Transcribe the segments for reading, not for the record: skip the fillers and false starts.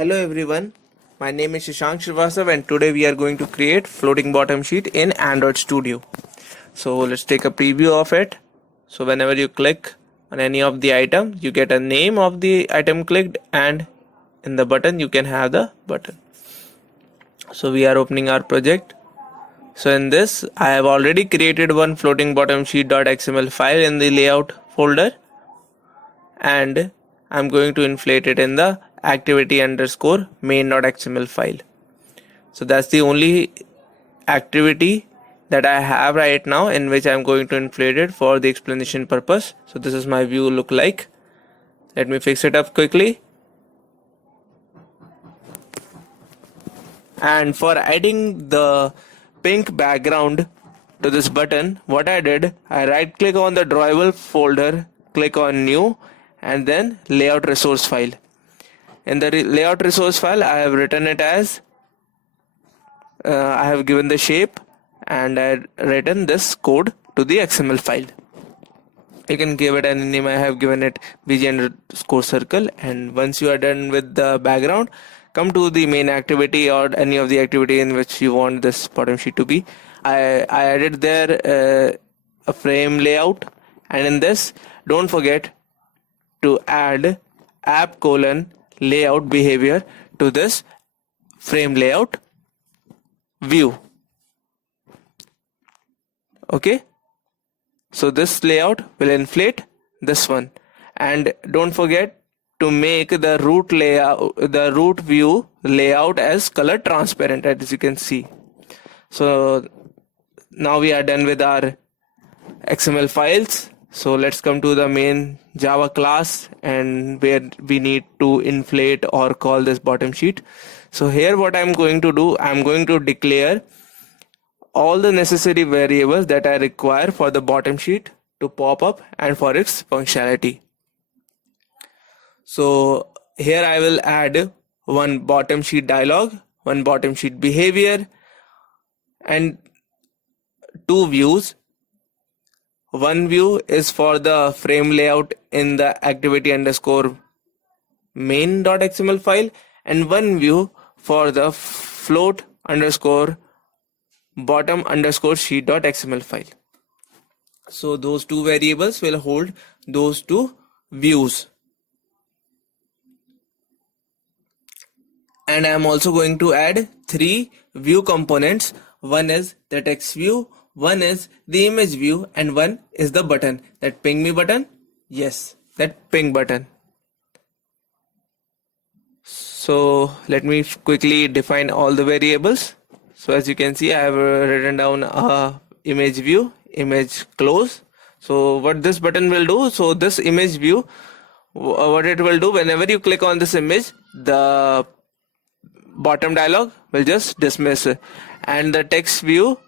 Hello everyone, my name is Shashank Srivastav and today we are going to create floating bottom sheet in Android Studio. So let's take a preview of it. So whenever you click on any of the item, you get a name of the item clicked, and in the button you can have the button. So we are opening our project. So in this I have already created one floating bottom sheet.xml file in the layout folder, and I'm going to inflate it in the activity underscore main.xml file. So that's the only activity that I have right now in which I'm going to inflate it for the explanation purpose. So this is my view look like. Let me fix it up quickly. And for adding the pink background to this button, what I did, I right click on the drawable folder, click on new, and then layout resource file. In the layout resource file, I have written it as I have given the shape and I had written this code to the XML file. You can give it any name. I have given it bg_circle, and once you are done with the background, come to the main activity or any of the activity in which you want this bottom sheet to be. I added there a frame layout, and in this don't forget to add app::layout behavior to this frame layout view. Okay, so this layout will inflate this one, and don't forget to make the root view layout as color transparent, as you can see. So now we are done with our XML files. So let's come to the main Java class, and where we need to inflate or call this bottom sheet. So here what I'm going to do, I'm going to declare all the necessary variables that I require for the bottom sheet to pop up and for its functionality. So here I will add one bottom sheet dialog, one bottom sheet behavior, and two views. One view is for the frame layout in the activity underscore main.xml file, and one view for the float underscore bottom underscore sheet.xml file. So those two variables will hold those two views. And I am also going to add three view components. One is the text view, one is the image view, and one is the button. That ping me button? Yes, that ping button. So let me quickly define all the variables. So as you can see, I have written down a image view, image close. So what this button will do, so this image view, what it will do, whenever you click on this image, the bottom dialog will just dismiss. And the text view,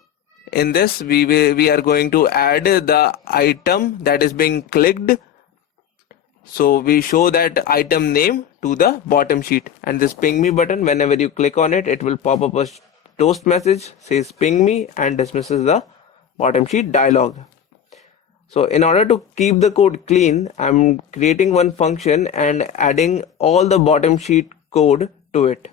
in this we are going to add the item that is being clicked. So we show that item name to the bottom sheet. And this ping me button, whenever you click on it, it will pop up a toast message, says ping me, and dismisses the bottom sheet dialog. So in order to keep the code clean, I'm creating one function and adding all the bottom sheet code to it.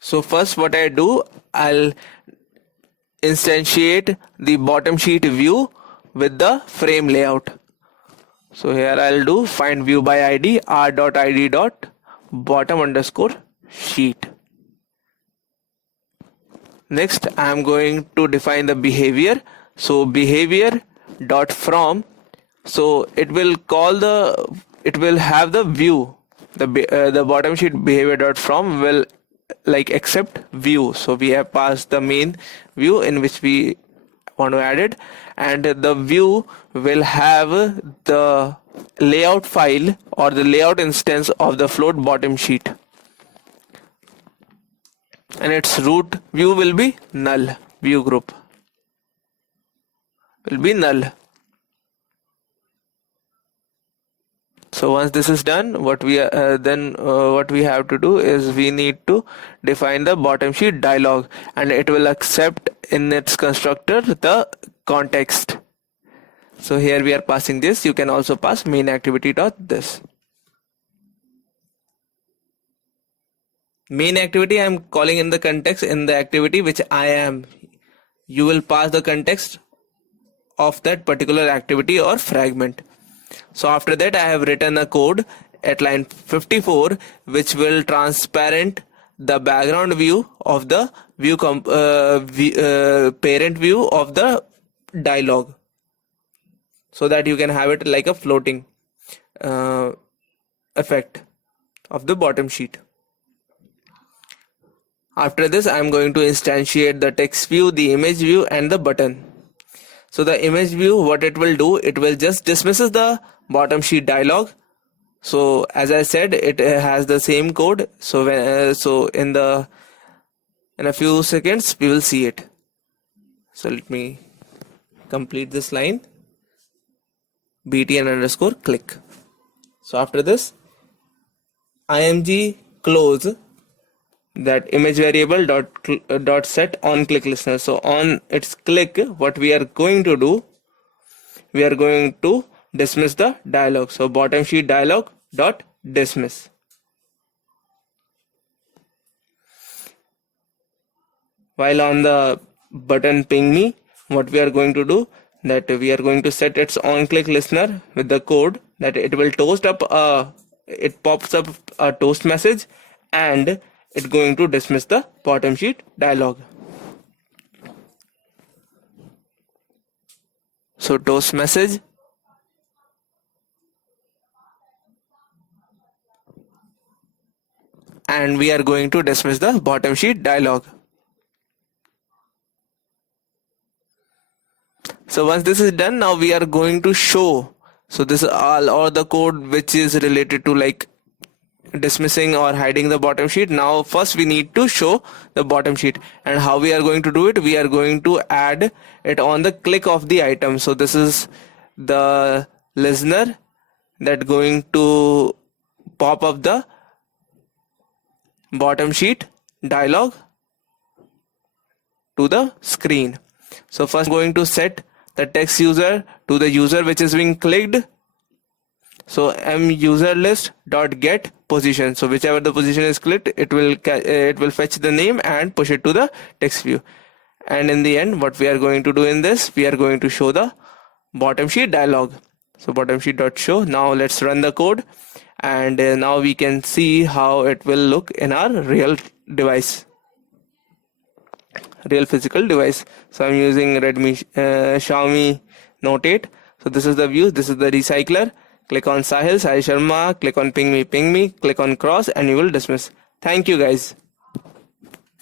So first what I do, I'll instantiate the bottom sheet view with the frame layout. So here I'll do find view by id r.id.bottom underscore sheet. Next I'm going to define the behavior. So behavior dot from, so it will have the view, the bottom sheet behavior dot from will like accept view. So we have passed the main view in which we want to add it, and the view will have the layout file or the layout instance of the float bottom sheet, and its root view will be null. View group will be null. So once this is done, what we have to do is we need to define the bottom sheet dialog, and it will accept in its constructor the context. So here we are passing this. You can also pass main activity dot this. Main activity I am calling in the context in the activity which I am. You will pass the context of that particular activity or fragment. So after that I have written a code at line 54 which will transparent the background view of the parent view of the dialog, so that you can have it like a floating effect of the bottom sheet. After this I am going to instantiate the text view, the image view and the button. So the image view, what it will do, it will just dismisses the bottom sheet dialog. So as I said, it has the same code. So in a few seconds we will see it. So let me complete this line, btn underscore click. So after this img close that image variable dot set on click listener. So on its click, what we are going to do, we are going to dismiss the dialog. So bottom sheet dialog dot dismiss. While on the button ping me, what we are going to do, that we are going to set its on click listener with the code that it will toast up it pops up a toast message and it's going to dismiss the bottom sheet dialog. So toast message, and we are going to dismiss the bottom sheet dialog. So once this is done, now we are going to show. So this is all the code which is related to like dismissing or hiding the bottom sheet. Now first we need to show the bottom sheet, and how we are going to do it, we are going to add it on the click of the item. So this is the listener that going to pop up the bottom sheet dialog to the screen. So first I'm going to set the text user to the user which is being clicked. So muserlist dot get position. So whichever the position is clicked, it will fetch the name and push it to the text view. And in the end, what we are going to do in this, we are going to show the bottom sheet dialog. So bottom sheet dot show. Now let's run the code, and now we can see how it will look in our real device, real physical device. So I'm using Xiaomi Note 8. So this is the view. This is the recycler. Click on Sahil Sharma, click on ping me, click on cross, and you will dismiss. Thank you guys.